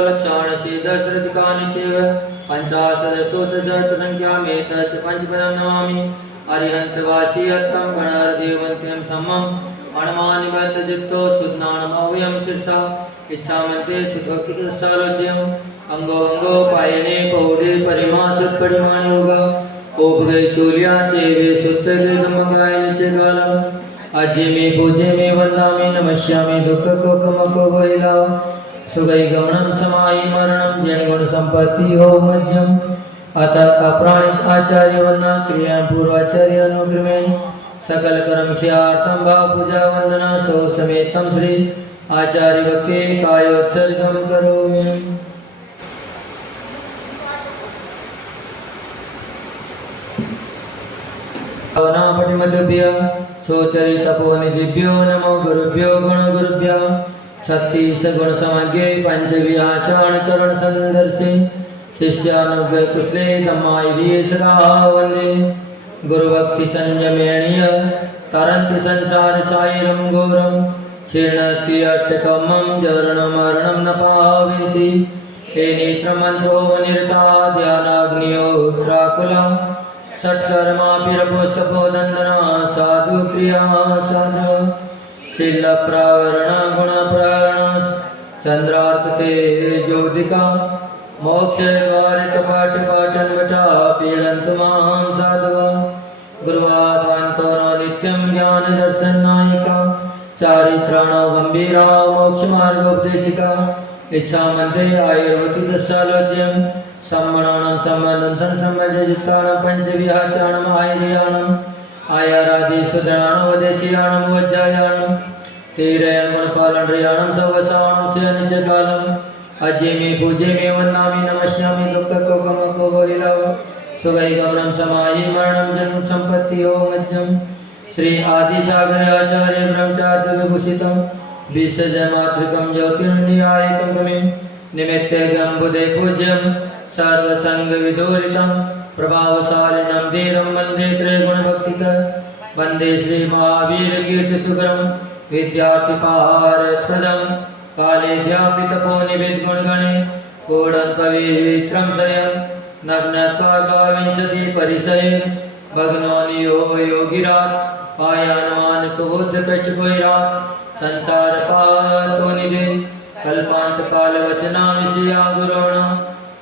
लक्षाणशीदशरथिकानि चैव पञ्चाशदस्तोत्रसहस्रसङ्ख्यामेतत् पञ्चपदं नमामि। अरिहन्तवासी हस्तं गणदेवन्त्यं समं अणमानिबद्धचित्तो सुज्ञानमव्ययं शिरसा इच्छामन्ते सुभक्तिसालोच्यम् अंगोपायने पौडे परिमासत्परिमाण योग कोपगै चूलिया चेवे सुत्तगे समगाय निचगालम अज्जे में पूजे में वंदामि नमस्यामि दुख को कमको वैला सुगै गमनम समायि मरणम जन गुण संपत्ति हो मध्यम अतः अप्राणिक आचार्य वंदना क्रिया पूर्वाचार्य अनुग्रह सकल कर्म स्यार्थम भाव पूजा वंदना सो समेतम श्री आचार्य भक्ति कायोत्सर्गम करोमि। पटिमद्भ्य सोचरितपोनिधिभ्यो नमो गुरुभ्यो गुणगुरुभ्यो छत्तीस गुण समज्ञे पंचविहाचारण करण संदर्शे शिष्यानुग्रह कुशले धम्माय सदा वंदे गुरुभक्ति संयमेणीय तरन्ति संसार सायरं घोरं क्षीणति अट्टकमं जरणं मरणं न पावन्ति हे नेत्रमन्त्रो निरता ध्यानाग्नियोत्राकुला षट्कर्माभिरपुष्टपोदन्दना साधु क्रिया साधु शील प्रावरण गुण प्रावरण चंद्रार्थे ज्योतिका मोक्ष द्वारित पाठ पाठन वटा पीड़ंत मां साधव गुरुवातांतो नित्यं ज्ञान दर्शन नायिका चारित्राणो गंभीरा मोक्ष मार्गोपदेशिका इच्छा मध्य आयुर्वती दशालोच्यं सम्मनानं सम्मदं संसम्मजजितानं पंचविहाचारणं आयर्याणम् आयारादिसुदणानं वदेशीयाणं वज्जायाणं तीरयं गुणपालनर्याणं सवसाणं स्यनिचकालम् अज्ये में पूजे में वन्दामि नमस्यामि दुःख को कमको वैलव सुगै गमनं समायि मरणं जन्म संपत्ति हो मध्यम श्री आदिसागर आचार्य ब्रह्मचार्य विभूषितं विश्वजमातृकं ज्योतिर्न्यायकं गमिं निमित्तगं बुधे पूज्यं सर्वसंग विदूरितं प्रभावशालिनं धीरं वन्दे त्रयगुणभक्तिक वन्दे श्री महावीर कीर्ति सुकरं विद्यार्थिपारप्रदं काले ध्यापितपोनिविद्गुणगणे कोडं पवित्रं शयं नग्नत्वा गाविंशति परिसरे भग्नानियो योगिरात् पायानमान कुबुद्धकश्चिकोइरात् संसार पातो निधे कल्पांत काल वचना विषया गुरोणा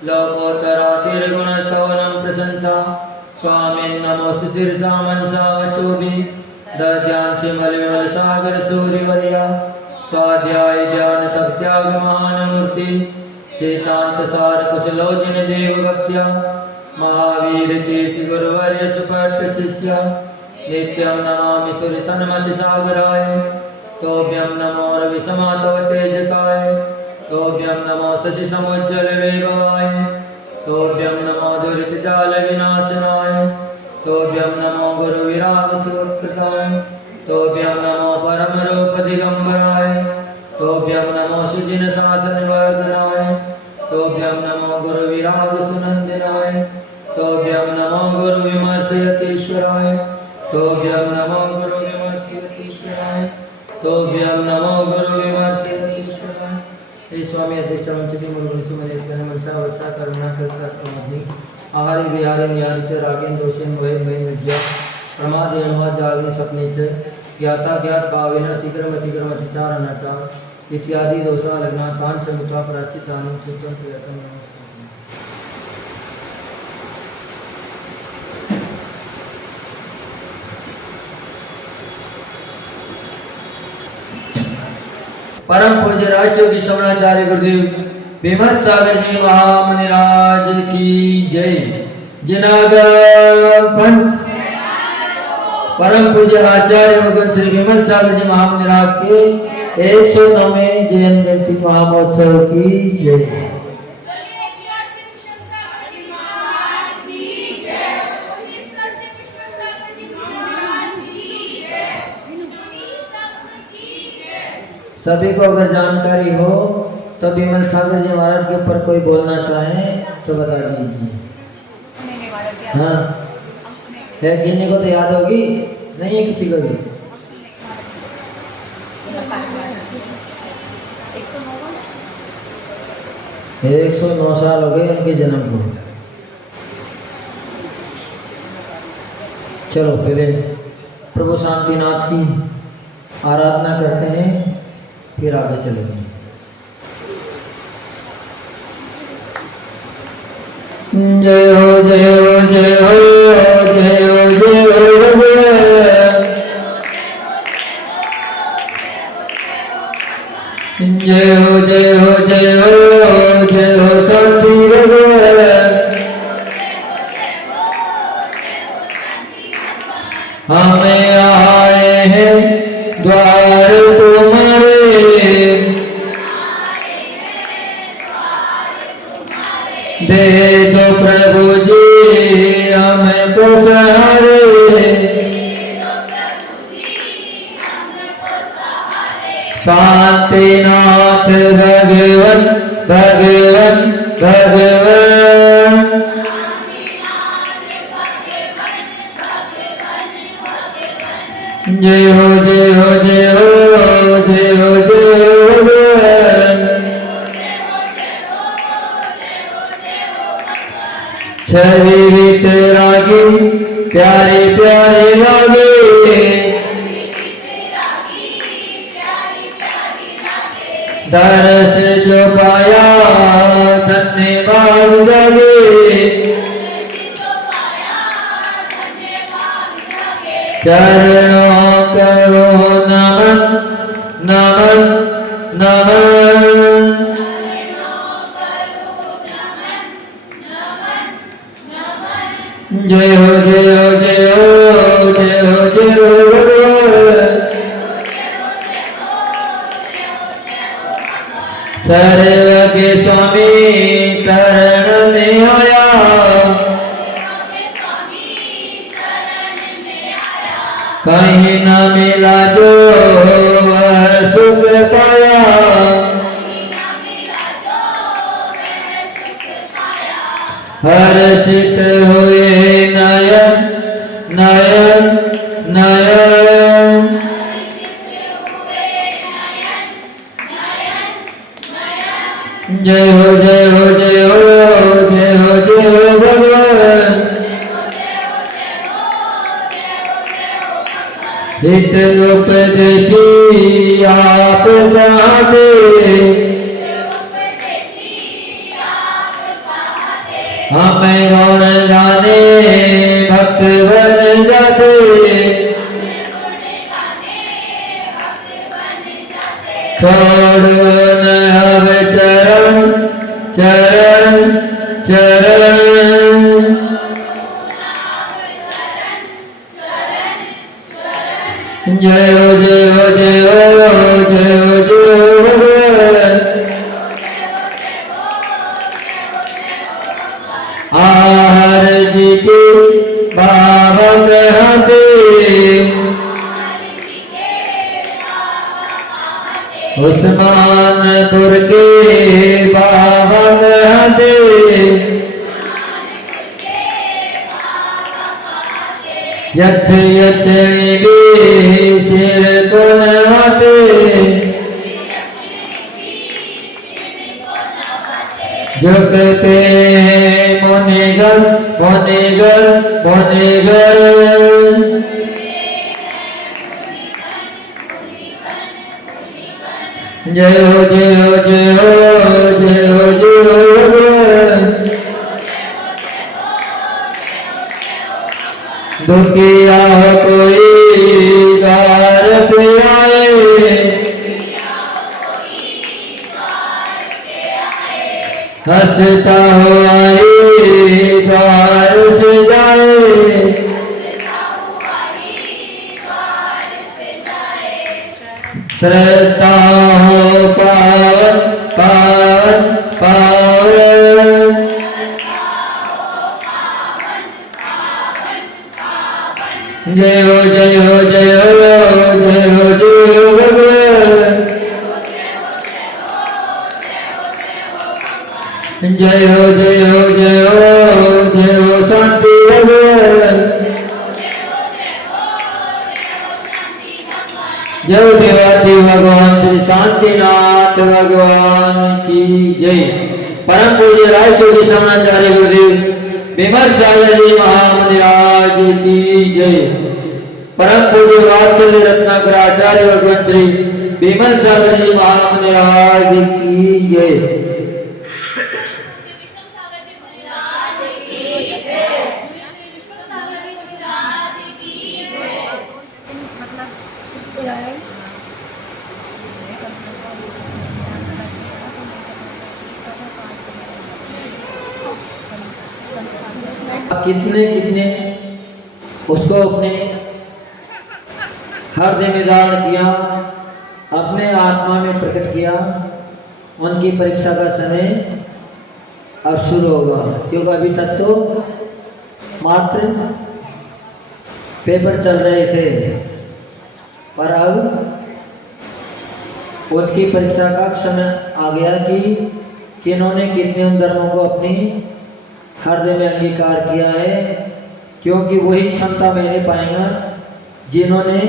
लोकोत्तरातिर्गुणस्तवनं प्रशंसा स्वामिन् नमोस्तु शिरसा मनसा वचोभिः दद्यांसि मलविमल सागर सूर्यवर्या स्वाध्याय ज्ञान तप त्याग महानमूर्ति शेषांत सार कुशलोचन देव भक्त्या महावीर कीर्ति गुरुवर्य सुपट्ट शिष्य नित्यं नमामि सूर्य सन्मति सागराय तोभ्यं नमो रविसमातव तेजकाय तोभ्यं नमो शशि समुज्ज्वल वैभवाय तोभ्यं नमो दुरित जाल विनाशनाय तोभ्यं नमो गुरु विराग सुकृताय तोभ्यं नमो परम रूप दिगंबराय तोभ्यं नमो सुजिन शासन वर्धनाय तोभ्यं नमो गुरु विराग सुनंदनाय तोभ्यं नमो गुरु विमर्शयतीश्वराय तोभ्यं नमो गुरु विमर्शयतीश्वराय तोभ्यं नमो गुरु विमर्शयतीश्वराय श्री स्वामी अधिष्ठान सिद्धि मुरुगुसु मदेश्वर मनसा वत्सा करुणा कर्ता आहारी विहारी निहारी च रागेन दोषेन वैन वैन विद्या प्रमादेन वा जागेन सपने च ज्ञाता ज्ञात भावेन अतिक्रम अतिक्रम अतिचार अनाचार इत्यादि दोषा लग्ना तान च मुता प्राचितानि चित्तं प्रियतम परम पूज्य राष्ट्रयोगी श्रवणाचार्य गुरुदेव विमल सागर जी महामुनिराज की जय। जिनागर पंथ परम पूज्य आचार्य मुकुंद श्री विमल सागर जी महामुनिराज के 109वें जयंती जयंती महामहोत्सव की जय। सभी को अगर जानकारी हो तो विमल सागर जी महाराज के ऊपर कोई बोलना चाहे तो बता दीजिए। हाँ है, गिनने को तो याद होगी नहीं है किसी को भी। 109 साल हो गए उनके जन्म को। चलो पहले प्रभु शांतिनाथ की आराधना करते हैं, फिर आगे चलेंगे। जय हो जय हो जय हो जय हो जय हो जय हो जय हो जय हो जय हो शांति हमें आए हैं द्वार तुम्हारे, दे दो प्रभु जी हमको सहारे, शांतिनाथ भगवन भगवन भगवन, जय हो जय हो जय हो जय हो जय हो भगवन। छवि वितरागी प्यारे प्यारे लागे, दरस जो पाया धन्यवाद जागे, चरणों करो नमन नमन नमन, जय हो जय हो जय हो जय हो जय हो भगवान। सर्व के स्वामी शरण में आया, कहीं न मिला जो वह सुख पाया, हर्षित हुए नयन नयन नयन, जय हो जय हो जय हो जय हो जय हो भगवान। हित उपदेशी आप गाते, हमें गौण जाने भक्त बन जाते, छोड़ो न अब चरण चरण चरण, जय हो जय हो जय हो जय हो जय हो भगवान। आहर जी के बाबा कहते, उस्मानपुर के बाबा कहते, यक्ष यक्षिणी भी सिर को नहाते, झुकते मुनिगण मुनिगण मुनिगण, जय हो जय हो जय हो जय हो जय हो भगवान। दुखिया हो कोई द्वार पे आए, हंसता हो आई द्वार से जाए, श्रद्धा हो पावन पावन पावन, जय हो जय हो जय हो जय हो जय हो भगवान। जय हो जय हो जय हो जय हो शांति भगवान। जय देवाधिदेव भगवान श्री शांतिनाथ भगवान की जय। परम पूज्य राय ज्योति समाचार्य गुरुदेव विमल सागर जी महामंदिराज की जय। परम पूज्य वात्सल्य रत्नाकर आचार्य और मंत्री विमल सागर जी महामंदिराज की जय। कितने कितने उसको अपने हृदय में धारण किया, अपने आत्मा में प्रकट किया। उनकी परीक्षा का समय अब शुरू होगा, क्योंकि अभी तक तो मात्र पेपर चल रहे थे, पर अब उनकी परीक्षा का समय आ गया कि किन्होंने कितने उन धर्मों को अपनी हृदय में अंगीकार किया है। क्योंकि वही क्षमता मैंने पाएगा जिन्होंने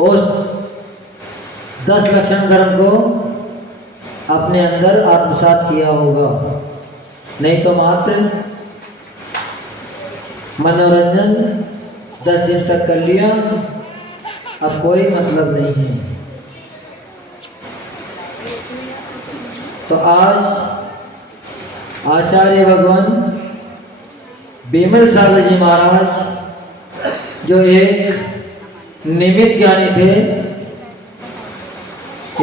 उस 10 लक्षण धर्म को अपने अंदर आत्मसात किया होगा। नहीं तो मात्र मनोरंजन 10 दिन तक कर लिया, अब कोई मतलब नहीं है। तो आज आचार्य भगवान विमल सागर जी महाराज जो एक निमित्त ज्ञानी थे,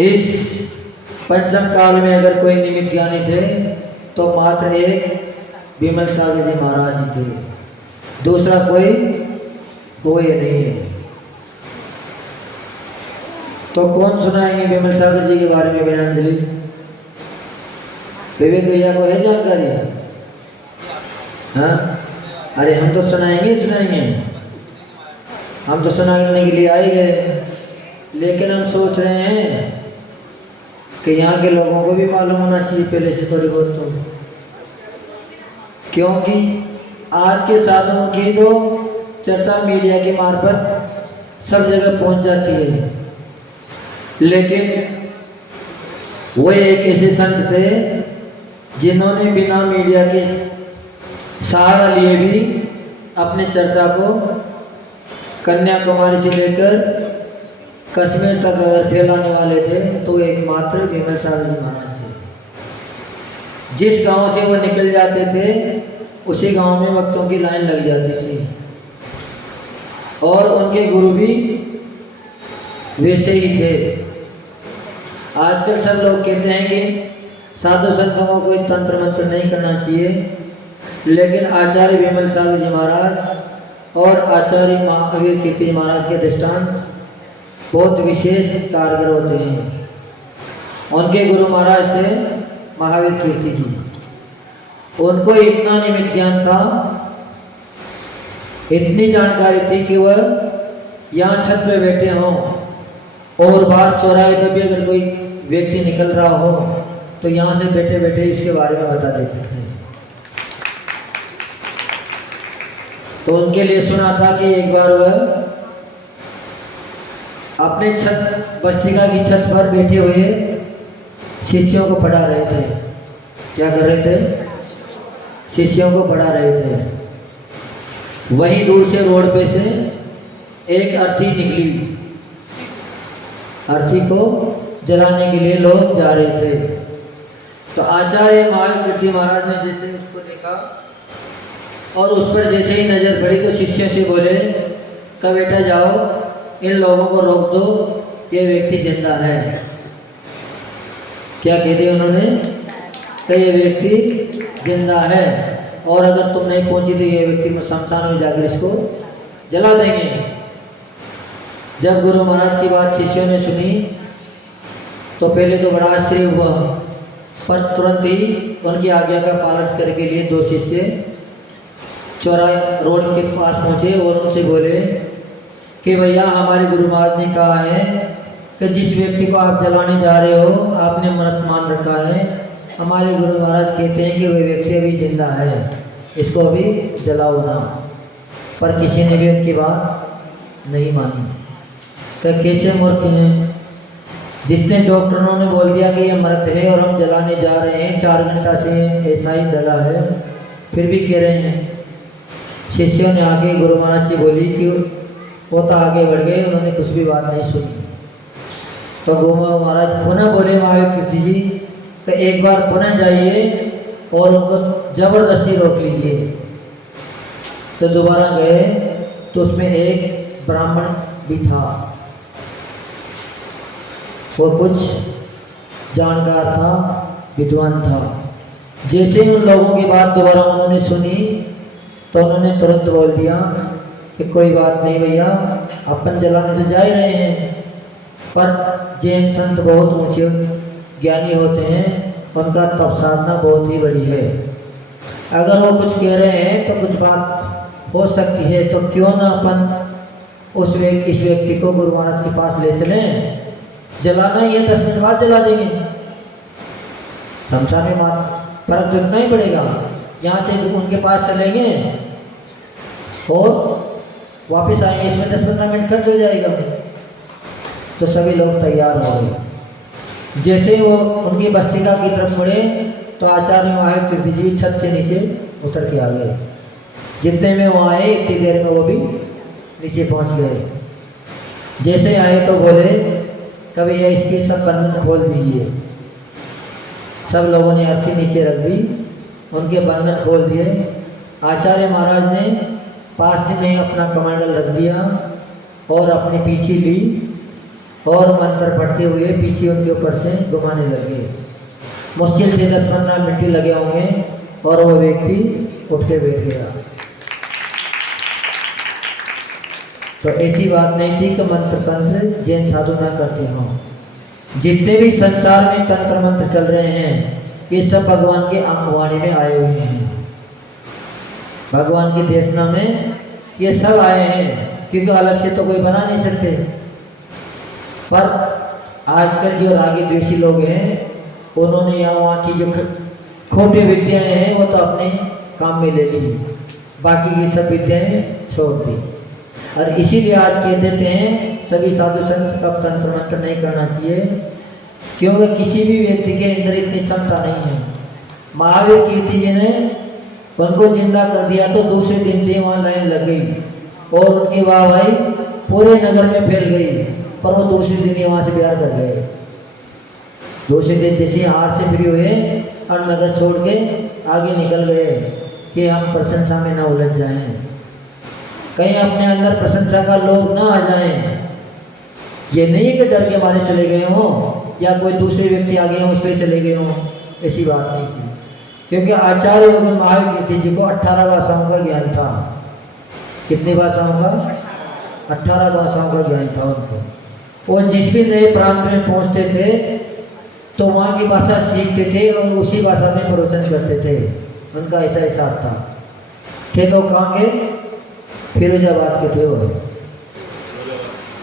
इस पंचम काल में अगर कोई निमित्त ज्ञानी थे तो मात्र एक विमल सागर जी महाराज ही थे, दूसरा कोई नहीं है। तो कौन सुनाएंगे विमल सागर जी के बारे में बयानांजलि? विवेक भैया को है जानकारी? हाँ, अरे हम तो सुनाएंगे। हम तो सुनाने के लिए आए गए, लेकिन हम सोच रहे हैं कि यहाँ के लोगों को भी मालूम होना चाहिए पहले से थोड़ी बहुत तो, क्योंकि आज के साधनों की तो चर्चा मीडिया के मार्फत सब जगह पहुँच जाती है, लेकिन वो एक ऐसे संत थे जिन्होंने बिना मीडिया के सहारा लिए भी अपने चर्चा को कन्याकुमारी से लेकर कश्मीर तक अगर फैलाने वाले थे तो एकमात्र विमल सागर जी महाराज थे। जिस गांव से वो निकल जाते थे उसी गांव में भक्तों की लाइन लग जाती थी, और उनके गुरु भी वैसे ही थे। आजकल सब लोग कहते हैं कि साधु संतों को कोई तंत्र मंत्र नहीं करना चाहिए, लेकिन आचार्य विमल सागर जी महाराज और आचार्य महावीर कीर्ति महाराज के दृष्टांत बहुत विशेष कारगर होते हैं। उनके गुरु महाराज थे महावीर कीर्ति जी। उनको इतना निमित्त ज्ञान था, इतनी जानकारी थी कि वह यहाँ छत पे बैठे हों और बाहर चौराहे पे भी अगर कोई व्यक्ति निकल रहा हो तो यहाँ से बैठे बैठे इसके बारे में बता देते थे। तो उनके लिए सुना था कि एक बार वह अपने बस्तिका की छत पर बैठे हुए शिष्यों को पढ़ा रहे थे। क्या कर रहे थे? शिष्यों को पढ़ा रहे थे। वहीं दूर से रोड पे से एक अर्थी निकली। अर्थी को जलाने के लिए लोग जा रहे थे। तो आचार्य महावीर कीर्ति महाराज ने जैसे उसको देखा और उस पर जैसे ही नजर पड़ी तो शिष्यों से बोले कि बेटा जाओ, इन लोगों को रोक दो, ये व्यक्ति जिंदा है। क्या कह दिया उन्होंने? कि ये व्यक्ति जिंदा है, और अगर तुम नहीं पहुंची तो ये व्यक्ति में शमशान में जाकर इसको जला देंगे। जब गुरु महाराज की बात शिष्यों ने सुनी तो पहले तो बड़ा आश्चर्य हुआ, पर तुरंत ही उनकी आज्ञा का पालन करने के लिए 2 शिष्य चौराहे रोड के पास पहुंचे और उनसे बोले कि भैया हमारे गुरु महाराज ने कहा है कि जिस व्यक्ति को आप जलाने जा रहे हो आपने मृत मान रखा है। हमारे गुरु महाराज कहते हैं कि वह व्यक्ति अभी जिंदा है, इसको अभी जलाओ ना। पर किसी ने भी उनकी बात नहीं मानी। क्या कैसे मूर्ख हैं? जिसने डॉक्टरों ने बोल दिया कि ये मृत है और हम जलाने जा रहे हैं, 4 घंटा से ऐसा ही जला है, फिर भी कह रहे हैं। शिष्यों ने आगे गुरु महाराज जी बोली कि वो तो आगे बढ़ गए, उन्होंने कुछ भी बात नहीं सुनी। तो गुरु महाराज पुनः बोले महावीर जी, तो एक बार पुनः जाइए और उनको जबरदस्ती रोक लीजिए। तो दोबारा गए तो उसमें एक ब्राह्मण भी था, वो कुछ जानकार था, विद्वान था। जैसे ही उन लोगों की बात दोबारा उन्होंने सुनी तो उन्होंने तुरंत बोल दिया कि कोई बात नहीं भैया, अपन जलाने तो जा ही रहे हैं, पर जैन संत बहुत ऊंचे ज्ञानी होते हैं, उनका तप साधना बहुत ही बड़ी है। अगर वो कुछ कह रहे हैं तो कुछ बात हो सकती है, तो क्यों ना अपन इस व्यक्ति को गुरु महाराज के पास ले चलें। जलाना ही है, 10 मिनट बाद जला देंगे, शमशान में फर्क तो इतना ही पड़ेगा। यहाँ से उनके पास चलेंगे और वापस आएंगे, इसमें 10-15 मिनट खर्च हो जाएगा। तो सभी लोग तैयार हो गए। जैसे वो उनकी बस्तिका की तरफ मुड़े तो आचार्य महावीर जी छत से नीचे उतर के आ गए। जितने में वो आए इतनी देर में वो भी नीचे पहुंच गए। जैसे आए तो बोले, कभी ये इसकी सब बंधन खोल दीजिए। सब लोगों ने अर्थी नीचे रख दी, उनके बंधन खोल दिए। आचार्य महाराज ने पास में अपना कमंडल रख दिया और अपनी पीछी ली और मंत्र पढ़ते हुए पीछे उनके ऊपर से घुमाने लगे। मुश्किल से 10-15 मिनट लगे होंगे और वो व्यक्ति उठ के बैठ गया। तो ऐसी बात नहीं थी कि मंत्र तंत्र जैन साधु न करते हों। जितने भी संसार में तंत्र मंत्र चल रहे हैं, ये सब भगवान के अंगवाणी में आए हुए हैं, भगवान की देशना में ये सब आए हैं, क्योंकि अलग से तो कोई बना नहीं सकते। पर आजकल जो रागी द्वेषी लोग हैं, उन्होंने यहाँ वहाँ की जो खोटी विद्याएँ हैं वो तो अपने काम में ले ली, बाकी की सब विद्याएँ छोड़ दी। और इसीलिए आज कह देते हैं सभी साधु संत का तंत्र मंत्र नहीं करना चाहिए, क्योंकि किसी भी व्यक्ति के अंदर इतनी क्षमता नहीं है। महावीर कीर्ति जी ने उनको जिंदा कर दिया तो दूसरे दिन से वहाँ लाइन लग गई और उनकी वाहवाही पूरे नगर में फैल गई, पर वो दूसरे दिन ही वहाँ से बिहार कर गए। दूसरे दिन जैसे हार से फ्री हुए और नगर छोड़ के आगे निकल गए कि हम प्रशंसा में न उलझ जाएं, कहीं अपने अंदर प्रशंसा का लोग ना आ जाएं। ये नहीं कि डर के मारे चले गए हों या कोई दूसरे व्यक्ति आ गए हों इसलिए चले गए हों, ऐसी बात नहीं थी। क्योंकि आचार्य महावीर कीर्ति जी को 18 भाषाओं का ज्ञान था। कितनी भाषाओं का? 18 भाषाओं का ज्ञान था उनको। वो जिस भी नए प्रांत में पहुँचते थे तो वहाँ की भाषा सीखते थे और उसी भाषा में प्रवचन करते थे। उनका ऐसा हिसाब था। थे तो कहाँ गए? फिरोजाबाद के थे वो।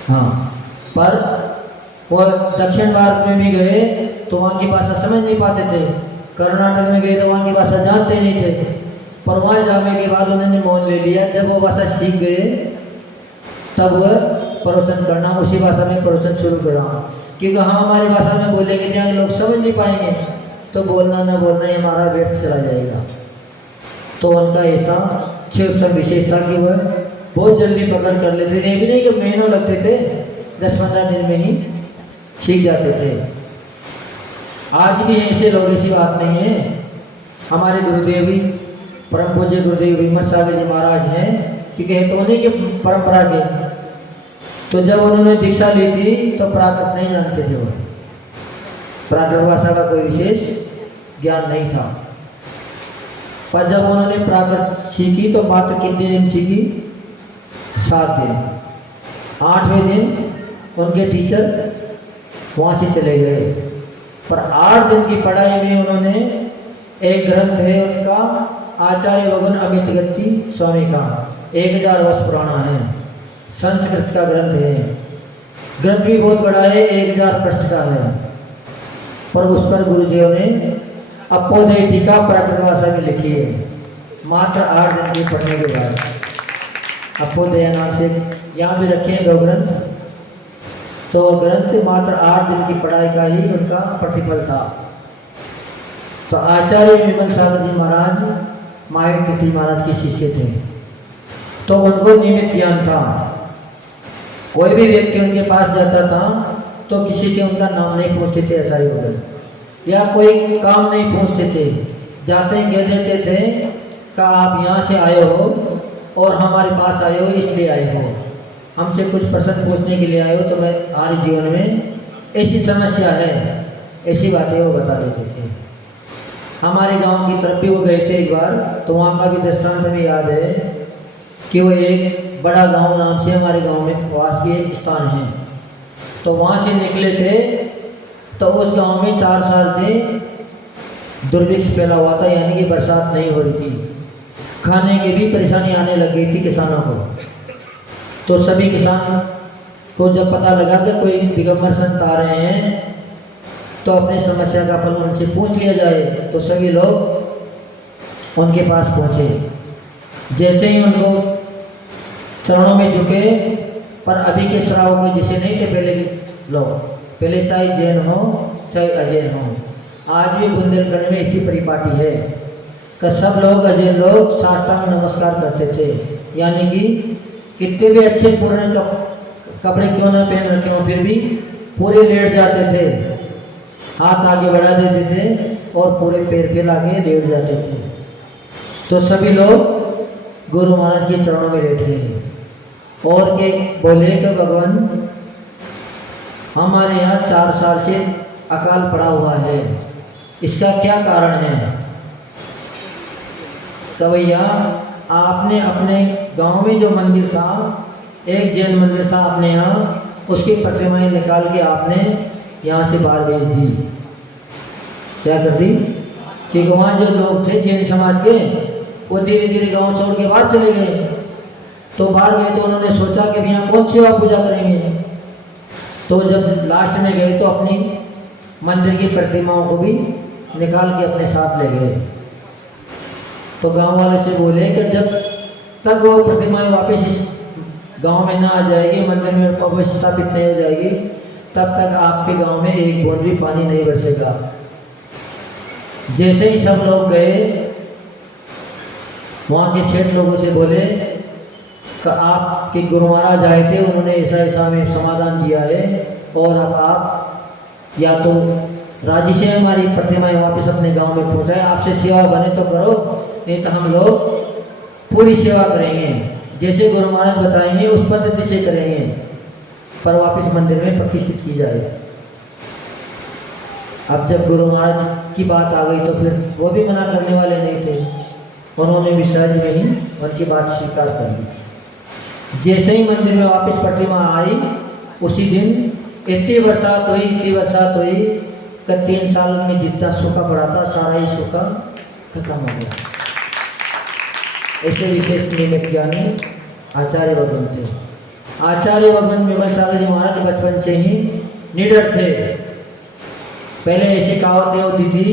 हाँ, पर वो दक्षिण भारत में भी गए तो वहाँ की भाषा समझ नहीं पाते थे। कर्नाटक में गए तो वहाँ की भाषा जानते नहीं थे, पर वहाँ जाने के बाद उन्होंने मौन ले लिया। जब वो भाषा सीख गए तब वह प्रवचन करना उसी भाषा में प्रवचन शुरू करा, क्योंकि हम हमारी भाषा में बोलेंगे जहाँ लोग समझ नहीं पाएंगे तो बोलना न बोलना ही हमारा व्यर्थ चला जाएगा। तो उनका ऐसा सब विशेष था कि वह बहुत जल्दी पकड़ कर लेते थे। ये भी नहीं कि महीनों लगते थे, 10-15 दिन में ही सीख जाते थे। आज भी ऐसे लोग, ऐसी बात नहीं है। हमारे गुरुदेव भी परम पूज्य गुरुदेव विमल सागर जी महाराज हैं, क्योंकि है तो उन्हीं की परंपरा के। तो जब उन्होंने दीक्षा ली थी तो प्राकृत नहीं जानते थे, वो प्राकृत भाषा का कोई विशेष ज्ञान नहीं था। पर जब उन्होंने प्राकृत सीखी तो मात्र कितने दिन सीखी? 7 दिन। 8वें दिन उनके टीचर वहाँ से चले गए, पर 8 दिन की पढ़ाई में उन्होंने एक ग्रंथ है उनका आचार्य भगवान अमित गति स्वामी का, 1000 वर्ष पुराना है, संस्कृत का ग्रंथ है। ग्रंथ भी बहुत बड़ा है, 1000 पृष्ठ का है, पर उस पर गुरुदेव ने अपोदय टीका प्राकृत भाषा में लिखी है, मात्र 8 दिन की पढ़ने के बाद। अपोदय नाम से यहाँ भी रखे हैं 2 ग्रंथ, तो वह ग्रंथ मात्र 8 दिन की पढ़ाई का ही उनका प्रतिफल था। तो आचार्य विमल सागर जी महाराज माहिर कीर्ति महाराज के शिष्य थे, तो उनको नियमित ज्ञान था। कोई भी व्यक्ति उनके पास जाता था तो किसी से उनका नाम नहीं पूछते थे आचार्य वगैरह, या कोई काम नहीं पूछते थे, जाते ही कह देते थे कि आप यहाँ से आए हो और हमारे पास आए हो इसलिए आए हो, हमसे कुछ प्रश्न पूछने के लिए आए हो, तो मैं हमारे जीवन में ऐसी समस्या है, ऐसी बातें वो बता देते थे। हमारे गांव की तरफ भी वो गए थे एक बार, तो वहाँ का भी दृष्टांत हमें याद है कि वो एक बड़ा गांव नाम से हमारे गांव में पास भी एक स्थान है, तो वहाँ से निकले थे। तो उस गांव में 4 साल से दुर्भिक्ष फैला हुआ था, यानी कि बरसात नहीं हो रही थी, खाने की भी परेशानी आने लग गई थी किसानों को। तो सभी किसान को जब पता लगा कि कोई दिगंबर संत आ रहे हैं तो अपनी समस्या का फल उनसे पूछ लिया जाए, तो सभी लोग उनके पास पहुँचे। जैसे ही उनको चरणों में झुके, पर अभी के श्रावक को जैसे नहीं थे पहले के लोग, पहले चाहे जैन हो चाहे अजैन हो, आज भी बुंदेलखंड में ऐसी परिपाटी है कि सब लोग अजैन लोग साष्टांग नमस्कार करते थे, यानी कि कितने भी अच्छे पुराने कपड़े क्यों न पहन रखे हो फिर भी पूरे लेट जाते थे, हाथ आगे बढ़ा देते थे और पूरे पैर फैला के लेट जाते थे। तो सभी लोग गुरु महाराज के चरणों में लेट गए और के बोले कि भगवान हमारे यहाँ 4 साल से अकाल पड़ा हुआ है, इसका क्या कारण है? तो भैया आपने अपने गांव में जो मंदिर था, एक जैन मंदिर था अपने यहाँ, उसकी प्रतिमाएं निकाल के आपने यहाँ से बाहर भेज दी। क्या कर दी कि वहाँ जो लोग थे जैन समाज के, वो धीरे धीरे गांव छोड़ के बाहर चले गए। तो बाहर गए तो उन्होंने सोचा कि यहाँ कौन सेवा पूजा करेंगे, तो जब लास्ट में गए तो अपनी मंदिर की प्रतिमाओं को भी निकाल के अपने साथ ले गए। तो गांव वाले से बोले कि जब तक वो प्रतिमाएं वापस इस गांव में ना आ जाएगी, मंदिर में वापस स्थापित नहीं हो जाएगी, तब तक आपके गांव में एक बूंद भी पानी नहीं बरसेगा। जैसे ही सब लोग गए, वहाँ के सेठ लोगों से बोले कि आपके गुरु महाराज आए थे, उन्होंने ऐसा ऐसा हमें समाधान दिया है, और अब आप या तो राजी से हमारी प्रतिमाएं वापस अपने गांव में पहुंचाए, आपसे सेवा बने तो करो, नहीं तो हम लोग पूरी सेवा करेंगे, जैसे गुरु महाराज बताएंगे उस पद्धति से करेंगे, पर वापस मंदिर में प्रतिष्ठित की जाए। अब जब गुरु महाराज की बात आ गई तो फिर वो भी मना करने वाले नहीं थे, उन्होंने भी सहज में ही उनकी बात स्वीकार कर ली। जैसे ही मंदिर में वापस प्रतिमा आई, उसी दिन इतनी बरसात हुई कि 3 साल में जितना सूखा पड़ा था सारा ही सूखा खत्म हो गया। ऐसे विशेष निमित्त ज्ञानी आचार्य भगवान थे। आचार्य भगवान विमल सागर जी महाराज बचपन से ही निडर थे। पहले ऐसी कहावतें होती थी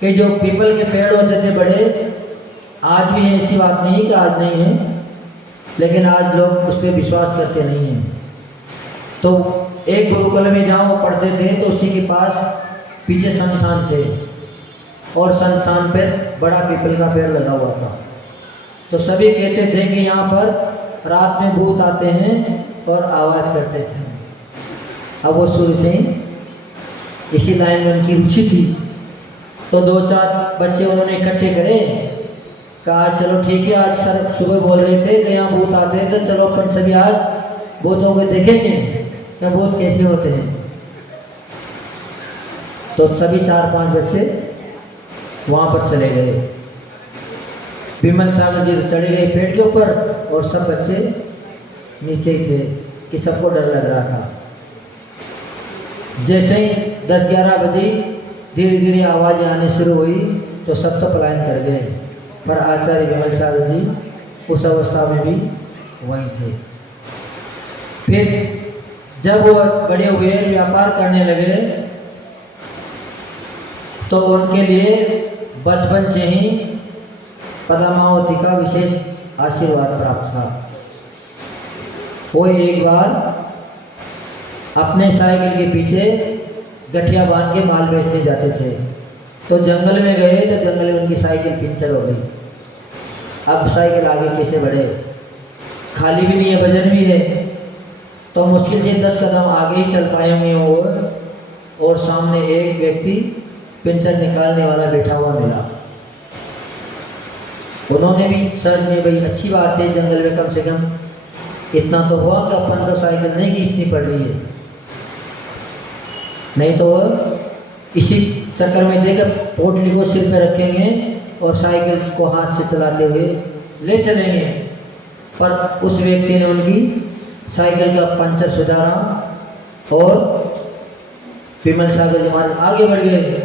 कि जो पीपल के पेड़ होते थे बड़े, आज भी है, ऐसी बात नहीं कि आज नहीं है, लेकिन आज लोग उस पर विश्वास करते नहीं हैं। तो एक गुरुकुल में जहाँ वो पढ़ते थे तो उसी के पास पीछे शमशान थे, और शमशान पर बड़ा पीपल का पेड़ लगा हुआ था। तो सभी कहते थे कि यहाँ पर रात में भूत आते हैं और आवाज़ करते थे। अब वो शुरू से इसी लाइन में उनकी रुचि थी, तो 2-4 बच्चे उन्होंने इकट्ठे करे, कहा चलो ठीक है, आज सर सुबह बोल रहे थे कि यहाँ भूत आते हैं, तो चलो अपन सभी आज भूतों को देखेंगे कि भूत कैसे होते हैं। तो सभी 4-5 बच्चे वहाँ पर चले गए। विमल सागर जी चढ़े गए पेड़ के ऊपर, और सब बच्चे नीचे ही थे कि सबको डर लग रहा था। जैसे ही 10-11 बजे धीरे धीरे आवाज़ें आने शुरू हुई तो सब तो पलायन कर गए, पर आचार्य विमल सागर जी उस अवस्था में भी वहीं थे। फिर जब वो बड़े हुए, व्यापार करने लगे, तो उनके लिए बचपन से ही पद्मावती का विशेष आशीर्वाद प्राप्त था। वो एक बार अपने साइकिल के पीछे गठिया बांध के माल बेचने जाते थे। तो जंगल में गए तो जंगल में उनकी साइकिल पंचर हो गई। अब साइकिल आगे कैसे बढ़े, खाली भी नहीं है, वजन भी है, तो मुश्किल से 10 कदम आगे ही चल पाएंगे और सामने एक व्यक्ति पंचर निकालने वाला बैठा हुआ मिला। उन्होंने भी सर्च में, भाई अच्छी बात है, जंगल में कम से कम इतना तो हुआ कि अपन तो साइकिल नहीं खींचनी पड़ रही है, नहीं तो इसी चक्कर में देकर पोटली को सिर पे रखेंगे और साइकिल को हाथ से चलाते हुए ले चलेंगे। पर उस व्यक्ति ने उनकी साइकिल का पंचर सुधारा और विमल सागर जी महाराज आगे बढ़ गए।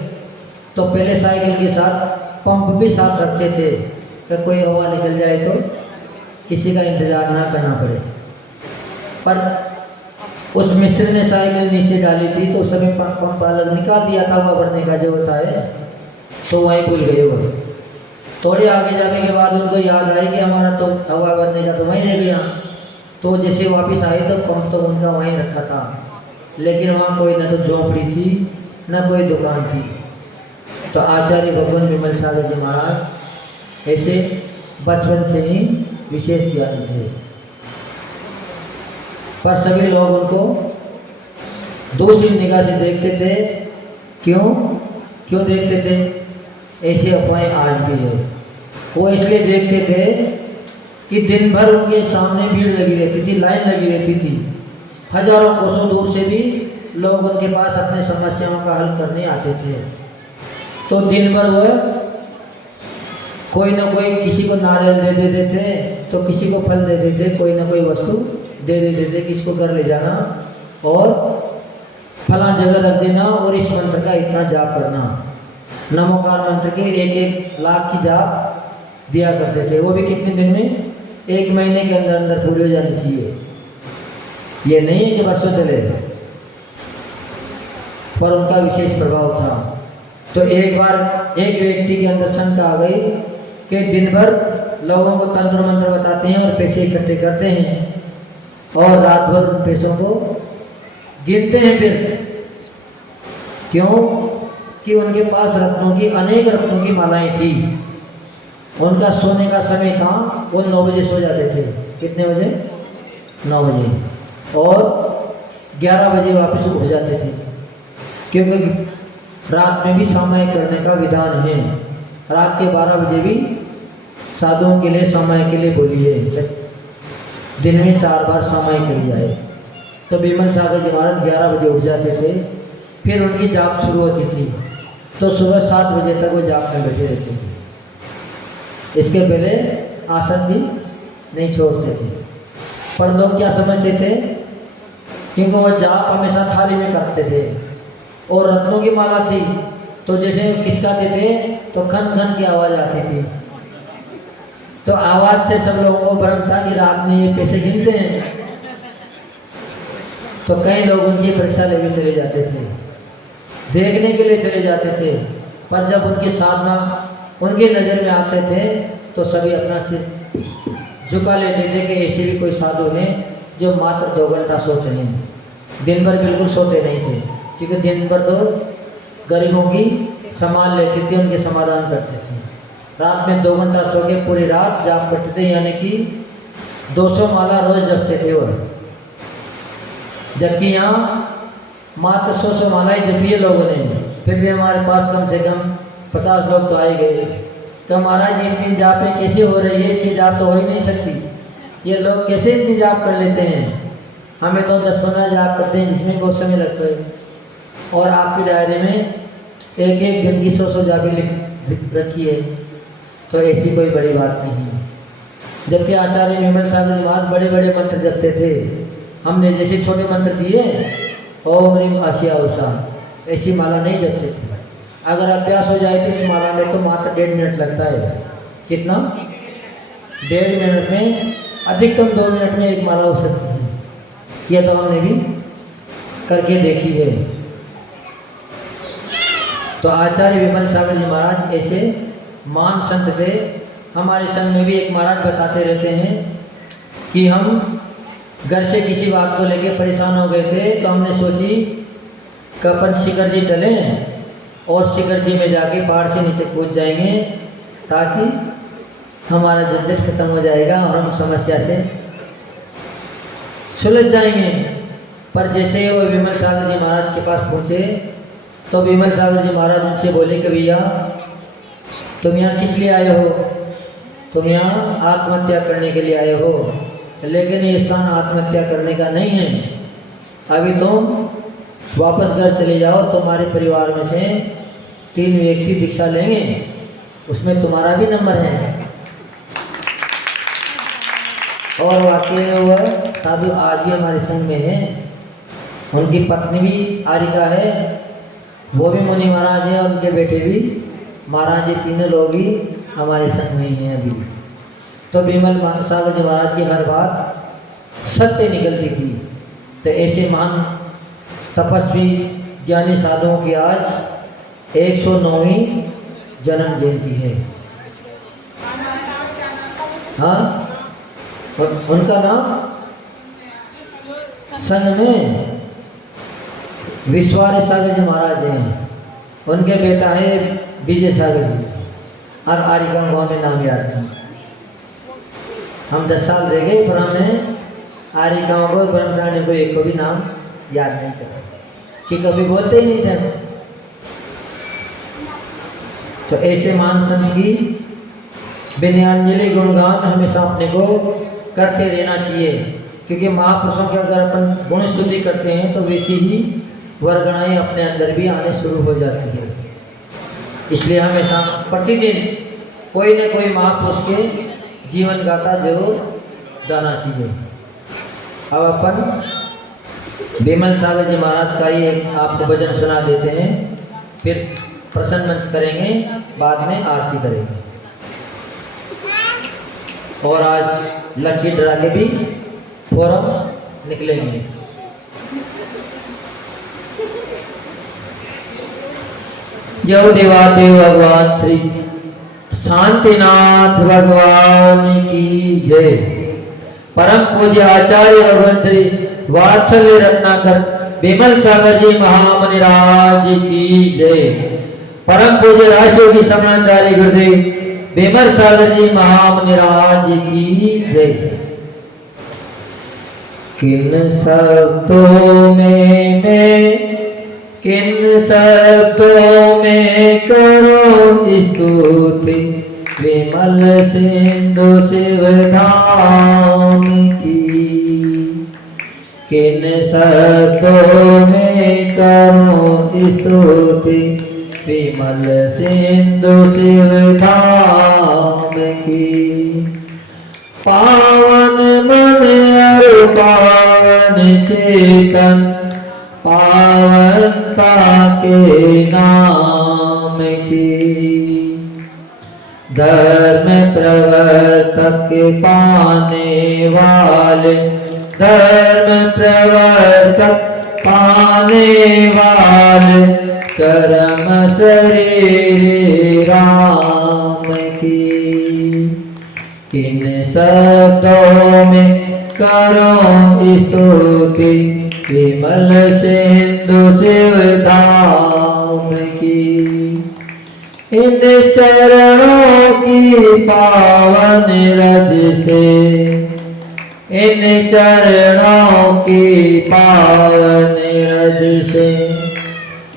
तो पहले साइकिल के साथ पंप भी साथ रखते थे कि कोई हवा निकल जाए तो किसी का इंतज़ार ना करना पड़े। पर उस मिस्त्री ने साइकिल नीचे डाली थी तो उस समय पंप अलग निकाल दिया था, हवा भरने का जो होता है, तो वहीं भूल गए वो। थोड़े आगे जाने के बाद उनको याद आई कि हमारा तो हवा भरने का तो वहीं रह गया। तो जैसे वापस आए तो पंप तो उनका वहीं रखा था, लेकिन वहाँ कोई न तो झोंपड़ी थी न कोई दुकान थी। तो आचार्य भगवान विमल सागर जी महाराज ऐसे बचपन से ही विशेष ज्ञानी थे, पर सभी लोग उनको दूसरी निगाह से देखते थे। क्यों देखते थे? ऐसी अफवाहें आज भी है। वो इसलिए देखते थे कि दिन भर उनके सामने भीड़ लगी रहती थी, लाइन लगी रहती थी, हजारों कोसों दूर से भी लोग उनके पास अपने समस्याओं का हल करने आते थे। तो दिन भर वह कोई ना कोई किसी को नारियल दे देते थे, तो किसी को फल दे देते, कोई ना कोई वस्तु दे देते थे, किसको घर ले जाना और फला जगह रख देना और इस मंत्र का इतना जाप करना। नमोकार मंत्र के 1-1 लाख की जाप दिया करते थे। वो भी कितने दिन में? 1 महीने के अंदर अंदर पूरी हो जानी चाहिए। ये नहीं है कि वर्षों चले, पर उनका विशेष प्रभाव था। तो एक बार एक व्यक्ति के अंदर शंका आ गई कि दिन भर लोगों को तंत्र मंत्र बताते हैं और पैसे इकट्ठे करते हैं और रात भर उन पैसों को गिनते हैं। फिर क्यों? कि उनके पास रत्नों की, अनेक रत्नों की मालाएं थी। उनका सोने का समय था, वो 9 बजे सो जाते थे। कितने बजे? 9 बजे। और 11 बजे वापस उठ जाते थे, क्योंकि रात में भी सामायिक करने का विधान है। रात के 12 बजे भी साधुओं के लिए सामायिक के लिए बोलिए, दिन में 4 बार सामायिक करी जाए। तो विमल सागर जी महाराज 11 बजे उठ जाते थे, फिर उनकी जाप शुरू होती थी, तो सुबह 7 बजे तक वो जाप में बैठे रहते थे। इसके पहले आसन भी नहीं छोड़ते थे। पर लोग क्या समझते थे? क्योंकि वो जाप हमेशा थाली में करते थे और रत्नों की माला थी, तो जैसे खिसकाते थे तो खन खन की आवाज़ आती थी। तो आवाज़ से सब लोगों को भ्रम था कि रात में ये पैसे गिनते हैं। तो कई लोग उनकी परीक्षा लेने चले जाते थे, देखने के लिए चले जाते थे। पर जब उनकी साधना उनकी नज़र में आते थे तो सभी अपना सिर झुका लेते थे कि ऐसे भी कोई साधु हैं जो मात्र 2 घंटा सोते हैं, दिन भर बिल्कुल सोते नहीं थे। क्योंकि दिन भर तो गरीबों की संभाल लेते थे, उनके समाधान करते थे। रात में 2 घंटा सो के पूरी रात जाप करते थे, यानी कि 200 माला रोज जपते थे वो। जबकि यहाँ मात्र 100 मालाएं जपी है लोगों ने। फिर भी हमारे पास कम से कम 50 लोग तो आए गए। तो महाराज जी इतनी जापें कैसे हो रही है? इतनी जाप तो हो ही नहीं सकती, ये लोग कैसे इतनी जाप कर लेते हैं? हमें तो 10-15 जाप करते हैं जिसमें बहुत समय लगता है, और आपकी डायरी में एक दिन की 100 जापें लिख रखी है। तो ऐसी कोई बड़ी बात नहीं है। जबकि आचार्य विमल सागर जी महाराज बड़े बड़े मंत्र जपते थे। हमने जैसे छोटे मंत्र दिए, ओम ह्रीम आसिया उषा, ऐसी माला नहीं जपते थे। अगर अभ्यास हो जाए तो इस माला में तो मात्र 1.5 मिनट लगता है। कितना? 1.5 मिनट में, अधिकतम 2 मिनट में एक माला हो सकती है। यह तो हमने भी करके देखी है। तो आचार्य विमल सागर जी महाराज ऐसे महान संत थे। हमारे संघ में भी एक महाराज बताते रहते हैं कि हम घर से किसी बात को लेके परेशान हो गए थे, तो हमने सोची कि अपन शिखर जी चलें और शिखर जी में जाके पहाड़ से नीचे कूद जाएंगे, ताकि हमारा झंझट खत्म हो जाएगा और हम समस्या से सुलझ जाएंगे। पर जैसे ही वो विमल सागर जी महाराज के पास पहुँचे तो विमल सागर जी महाराज उनसे बोले कि भैया तुम यहाँ किस लिए आए हो? तुम यहाँ आत्महत्या करने के लिए आए हो, लेकिन ये स्थान आत्महत्या करने का नहीं है। अभी तुम वापस घर चले जाओ, तुम्हारे परिवार में से 3 व्यक्ति दीक्षा लेंगे, उसमें तुम्हारा भी नंबर है। और वाकई में वह साधु आज भी हमारे संग में है, उनकी पत्नी भी आरिका है, वो भी मुनि महाराज हैं, और उनके बेटे भी महाराज जी, तीनों लोग ही हमारे संग में ही हैं अभी। तो विमल सागर जी महाराज की हर बात सत्य निकलती थी। तो ऐसे महान तपस्वी ज्ञानी साधुओं की आज 109वीं जन्म जयंती है। हाँ, उनका नाम संग में विश्वास सागर जी महाराज हैं, उनके बेटा है विजय सागर जी, और आरिका गाँव में नाम याद नहीं। हम 10 साल रह गए, पर हमें आरिकाओं को, ब्रह्मचारियों को एक को भी नाम याद नहीं करा, कि कभी बोलते ही नहीं थे। तो ऐसे महान संत की विनयान्जलि गुणगान हमेशा अपने को करते रहना चाहिए, क्योंकि महापुरुषों के अगर अपन गुण स्तुति करते हैं तो वैसी ही वर्गणाएं अपने अंदर भी आने शुरू हो जाती है। इसलिए हमेशा प्रतिदिन कोई न कोई महापुरुष के जीवन गाथा जरूर गाना चाहिए। अब अपन विमल सागर जी महाराज का ही एक आपको भजन सुना देते हैं, फिर प्रसन्न मंच करेंगे, बाद में आरती करेंगे। और आज लक्की ड्रा के भी फॉर्म निकलेंगे। जय देवादेव भगवान श्री शांतिनाथ भगवान की जय। परम पूज्य आचार्य भगवान श्री वात्सल्य रत्नाकर विमल सागर जी महामुनिराज की जय। परम पूज्य राजयोगी समणाचार्य गुरुदेव विमल सागर जी महामुनिराज की जय। किन शब्दों में मैं, किन शब्दों में करो स्तुति विमल सिंधु शिवधाम की। किन शब्दों में करो स्तुति विमल सिंधु शिवधाम की। पावन मन और पावन चेतन पावनता के नाम की। धर्म प्रवर्तक पाने वाले, धर्म प्रवर्तक पाने वाले करम शरीर राम की। किन शब्दों में करो स्तुति विमल सिंधु शिवधाम की। इन चरणों की पावन रज से, इन चरणों की पावन रज से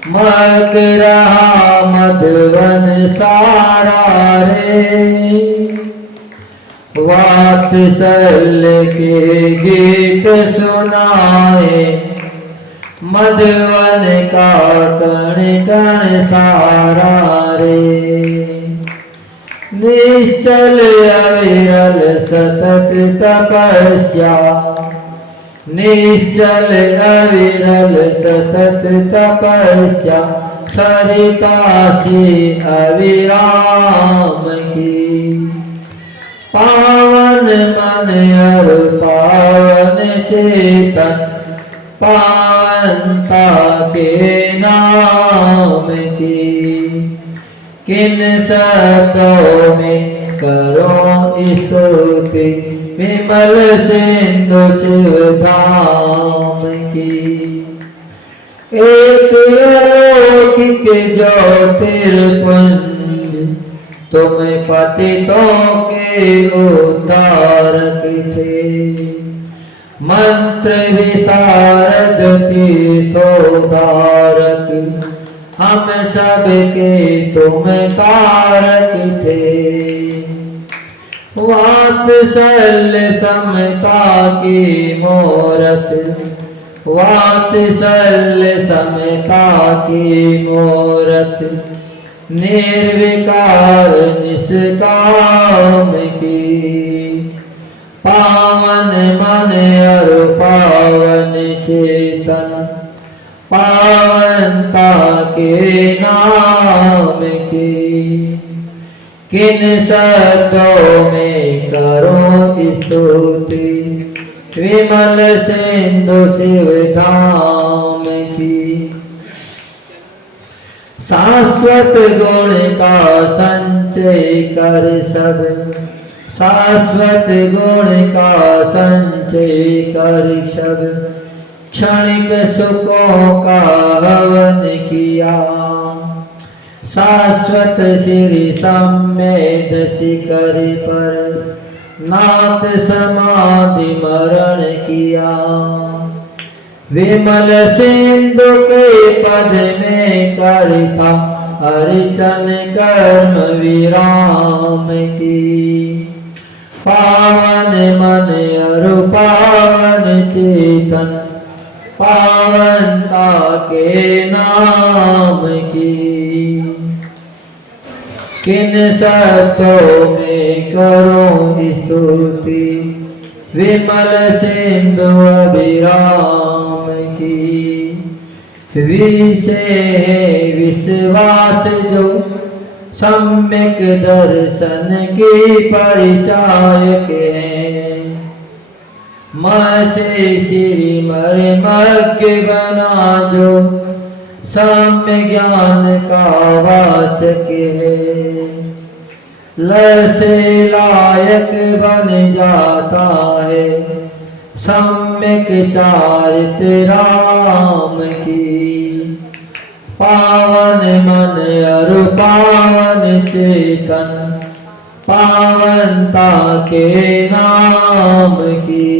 महक रहा मधुवन सारा रे। वात्सल्य के गीत सुनाए मधुवन का कण कण सारा रे। निश्चल अविरल सतत तपस्या, निश्चल अविरल सतत तपस्या सरिता से अविराम की। पावन मन और पावन चेतन पावनता के नाम की। किन शब्दों में करो स्तुति विमल सिंधु शिवधाम की। एक अलौकिक ज्योतिर्पुंज तुम पतितों के उद्धारक थे। मंत्र विशारद तीर्थोद्धारक हम सबके तुम तारक थे। वात्सल्य समता की मूरत, वात्सल्य समता की मूरत, निर्विकार निष्काम की। पावन मन और पावन चेतन, पावनता के नाम की। किन शब्दों में करो स्तुति, विमल सिंधु शिवधाम की। शाश्वत गुण का संचय कर सब, शाश्वत गुण का संचय कर सब। क्षणिक सुखों का हवन किया, शाश्वत श्री सम्मेद शिखर पर नाथ समाधि मरण किया। विमल सिंधु के पद में करता अर्चन कर्म विराम की। पावन मन और पावन चेतन, पावनता के नाम की। किन शब्दों में करो स्तुति, विमल सिंधु अभिराम की। विषय विश्वास जो सम्यक दर्शन की परिचायक हैं। मसे श्री मर्मज्ञ बना जो सम्य ज्ञान का वाचक है। लसे लायक बन जाता है सम्यक चारित राम की। पावन मन और पावन चेतन, पावनता के नाम की।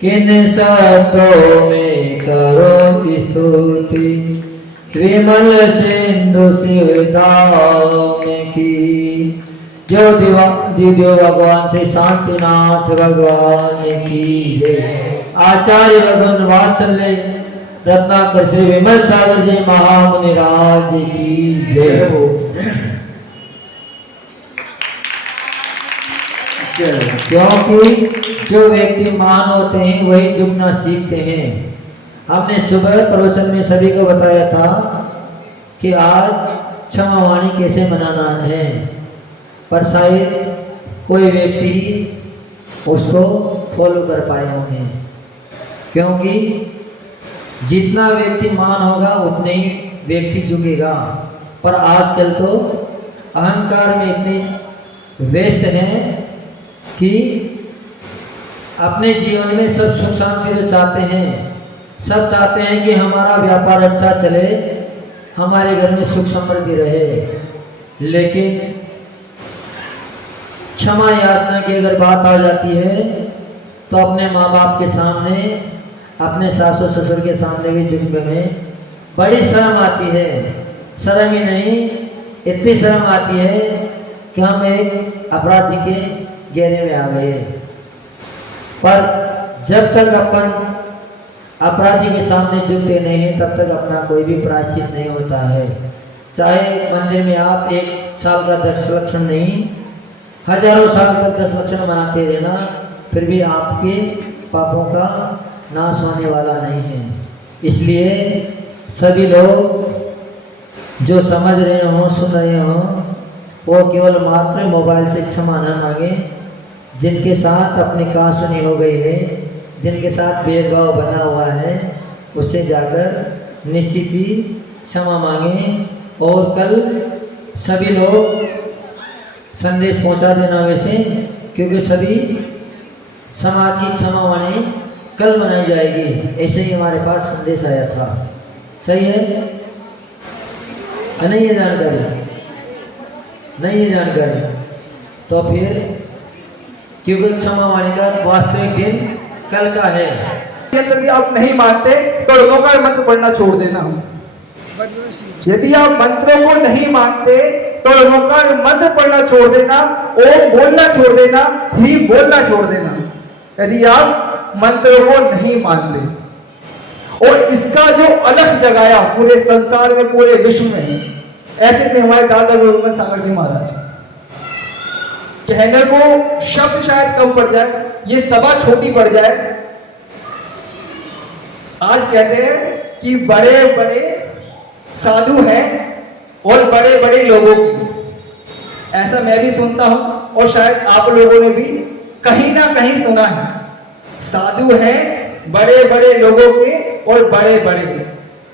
किन शब्दों में करो स्तुति, विमल सिंधु शिवधाम की। जो दिव्य भगवान श्री शांतिनाथ भगवान की जय। आचार्य भगवान वात्सल्य रत्नाकर श्री विमल सागर जी महामुनि राज की जय हो। क्योंकि जो व्यक्ति महान होते हैं वही झुकना सीखते हैं। हमने सुबह प्रवचन में सभी को बताया था कि आज क्षमावाणी कैसे मनाना है, पर शायद कोई व्यक्ति उसको फॉलो कर पाए होंगे। क्योंकि जितना व्यक्ति महान होगा उतने ही व्यक्ति झुकेगा। पर आजकल तो अहंकार में इतने व्यस्त हैं कि अपने जीवन में सब सुख शांति तो चाहते हैं, सब चाहते हैं कि हमारा व्यापार अच्छा चले, हमारे घर में सुख समृद्धि रहे। लेकिन क्षमा याचना की अगर बात आ जाती है तो अपने माँ बाप के सामने, अपने सासू ससुर के सामने भी झुकने में बड़ी शर्म आती है। शर्म ही नहीं, इतनी शर्म आती है कि हम एक अपराधी के घेरे में आ गए। पर जब तक अपन अपराधी के सामने झुकते नहीं हैं तब तक अपना कोई भी प्रायश्चित नहीं होता है। चाहे मंदिर में आप 1 साल का दशलक्षण नहीं, हजारों साल तक दशलक्षण मनाते रहना, फिर भी आपके पापों का नाश होने वाला नहीं है। इसलिए सभी लोग जो समझ रहे हों, सुन रहे हों, वो केवल मात्र मोबाइल से क्षमा न मांगे। जिनके साथ अपनी कहासुनी हो गई है, जिनके साथ भेदभाव बना हुआ है, उससे जाकर निश्चित ही क्षमा मांगें। और कल सभी लोग संदेश पहुंचा देना वैसे, क्योंकि सभी समाज की क्षमा वाणी कल मनाई जाएगी, ऐसे ही हमारे पास संदेश आया था। सही है नहीं है जानकारी? नहीं है जानकारी? तो फिर क्योंकि क्षमा वाणी का वास्तविक दिन कल का है। यदि आप नहीं मानते तो लोगों का मंत्र पढ़ना छोड़ देना। यदि आप मंत्रों को नहीं मानते तो लोगों का मंत्र पढ़ना छोड़ देना, ओम बोलना छोड़ देना, ही बोलना छोड़ देना, यदि आप मंत्रों को नहीं मानते। और इसका जो अलग जगाया पूरे संसार में, पूरे विश्व में, ऐसे थे हमारे दादा गुरु सागर जी महाराज। कहने को शब्द शायद कम पड़ जाए, ये सभा छोटी पड़ जाए। आज कहते हैं कि बड़े बड़े साधु हैं और बड़े बड़े लोगों की, ऐसा मैं भी सुनता हूं और शायद आप लोगों ने भी कहीं ना कहीं सुना है। साधु हैं बड़े बड़े लोगों के और बड़े बड़े,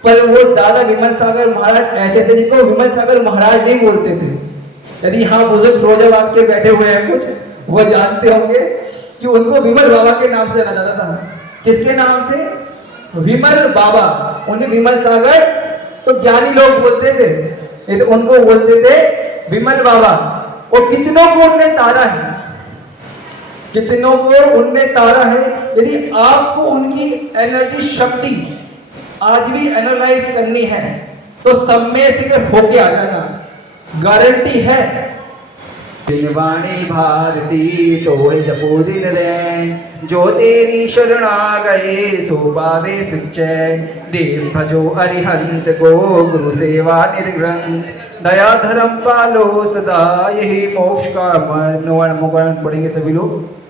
पर वो दादा विमल सागर महाराज ऐसे थे जिनको विमल सागर महाराज नहीं बोलते थे। यदि हाँ बुजुर्ग फिरोजाबाद के बैठे हुए हैं कुछ, वो जानते होंगे कि उनको विमल बाबा के नाम से जाना जाता था। किसके नाम से? विमल बाबा। उन्हें विमल सागर तो ज्ञानी लोग बोलते थे, तो उनको बोलते थे विमल बाबा। और कितनों को उनने तारा है, कितनों को उनने तारा है। यदि आपको उनकी एनर्जी शक्ति आज भी एनालाइज करनी है तो सब में से होके आ जाना, गारंटी है। दिलवाणी भारती तोड़ जपो दिन रे, जो तेरी शरण आ गए सो पावे सच्चे। देव भजो अरिहंत को गुरु सेवा निर्ग्रंथ, दया धर्म पालो सदा यही मोक्ष का मन। पढ़ेंगे सभी लोग।